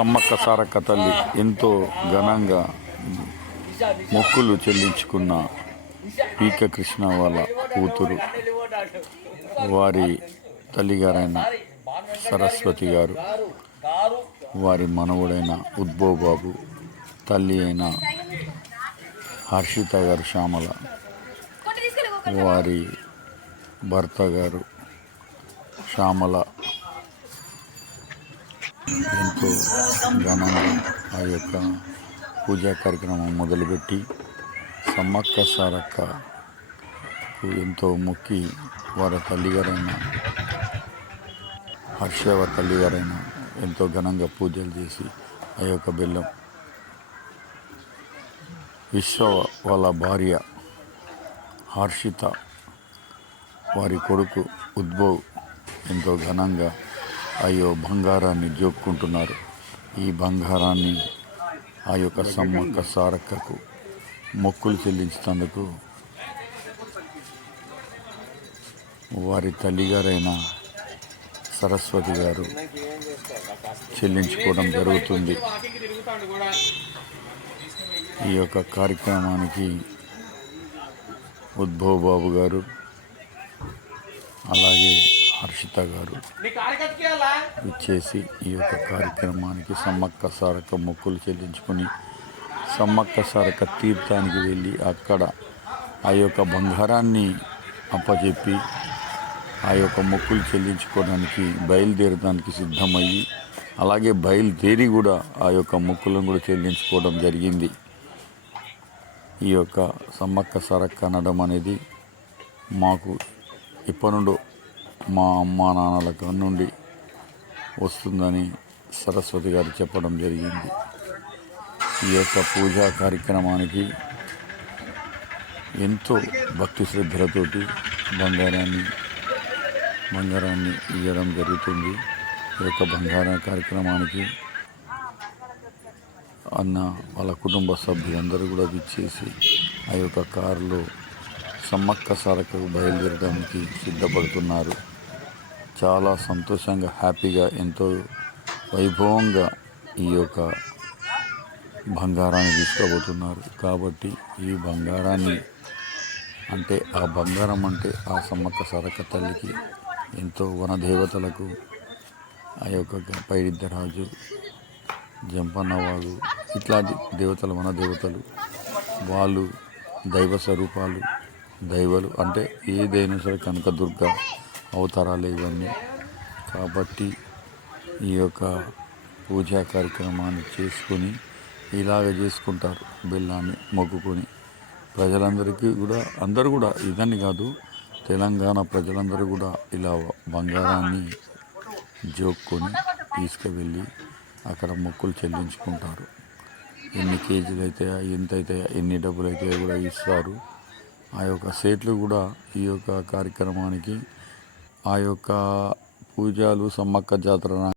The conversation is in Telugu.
సమ్మక్క సారక్క తల్లి ఎంతో ఘనంగా మొక్కులు చెల్లించుకున్న పీక కృష్ణ వాళ్ళ కూతురు వారి తల్లిగారైన సరస్వతి గారు, వారి మనవుడైన ఉద్భవ్ బాబు, తల్లి అయిన హర్షిత గారు శ్యామల, వారి భర్త గారు శ్యామల ఎంతో ఘనంగా ఆ యొక్క పూజా కార్యక్రమం మొదలుపెట్టి సమ్మక్క సారక్కకు ఎంతో మొక్కి వారి తల్లిగారైన హర్షవ తల్లిగారైన ఎంతో ఘనంగా పూజలు చేసి ఆ యొక్క బెల్లం విశ్వ వాళ్ళ భార్య హర్షిత, వారి కొడుకు ఉద్భవ్ ఎంతో ఘనంగా బంగారాన్ని జోక్కుంటున్నారు. ఈ బంగారాన్ని ఆ యొక్క సమ్మక్క సారక్కకు మొక్కులు చెల్లించినందుకు వారి తల్లిగారైన సరస్వతి గారు చెల్లించుకోవడం జరుగుతుంది. ఈ యొక్క కార్యక్రమానికి ఉద్భవ్ బాబు గారు అలాగే హర్షిత గారు ఇచ్చేసి ఈ యొక్క కార్యక్రమానికి సమ్మక్క సారక్క మొక్కులు చెల్లించుకొని సమ్మక్క సారక్క తీర్థానికి వెళ్ళి అక్కడ ఆ యొక్క బంగారాన్ని అప్పచెప్పి ఆ యొక్క మొక్కులు చెల్లించుకోవడానికి బయలుదేరడానికి సిద్ధమయ్యి అలాగే బయలుదేరి కూడా ఆ యొక్క మొక్కులను కూడా చెల్లించుకోవడం జరిగింది. ఈ యొక్క సమ్మక్క సారక్క అనడం అనేది మాకు ఇప్పటి నుండో మా అమ్మా నాన్నల నుండి వస్తుందని సరస్వతి గారు చెప్పడం జరిగింది. ఈ యొక్క పూజా కార్యక్రమానికి ఎంతో భక్తి శ్రద్ధలతోటి బంగారాన్ని ఇవ్వడం జరుగుతుంది. ఈ యొక్క బంగార కార్యక్రమానికి అన్న వాళ్ళ కుటుంబ సభ్యులందరూ కూడా విచ్చేసి ఆ యొక్క కారులో సమ్మక్క సారక్కకు బయలుదేరడానికి సిద్ధపడుతున్నారు. చాలా సంతోషంగా హ్యాపీగా ఎంతో వైభవంగా ఈ యొక్క బంగారాన్ని తీసుకోబోతున్నారు. కాబట్టి ఈ బంగారాన్ని అంటే ఆ బంగారం అంటే ఆ సమ్మక్క సారక్క తల్లికి ఎంతో వనదేవతలకు ఆ యొక్క పైడిద్దరాజు, జంపన్నవాగు ఇట్లాంటి దేవతలు వనదేవతలు వాళ్ళు దైవ స్వరూపాలు, దైవాలు అంటే ఏదైనా సరే కనకదుర్గ అవతారాలు ఇవన్నీ. కాబట్టి ఈ యొక్క పూజా కార్యక్రమాన్ని చేసుకొని ఇలాగ చేసుకుంటారు. బెల్లాన్ని మొక్కుకొని ప్రజలందరికీ కూడా అందరూ కూడా ఇదని కాదు, తెలంగాణ ప్రజలందరూ కూడా ఇలా బంగారాన్ని జోక్కొని తీసుకువెళ్ళి అక్కడ మొక్కులు చెల్లించుకుంటారు. ఎన్ని కేజీలు అయితే ఎంత అయితే ఎన్ని డబ్బులు అయితే కూడా ఇస్తారు. ఆ యొక్క సేట్లు కూడా ఈ యొక్క కార్యక్రమానికి ఆ యొక్క పూజలు సమ్మక్క జాతర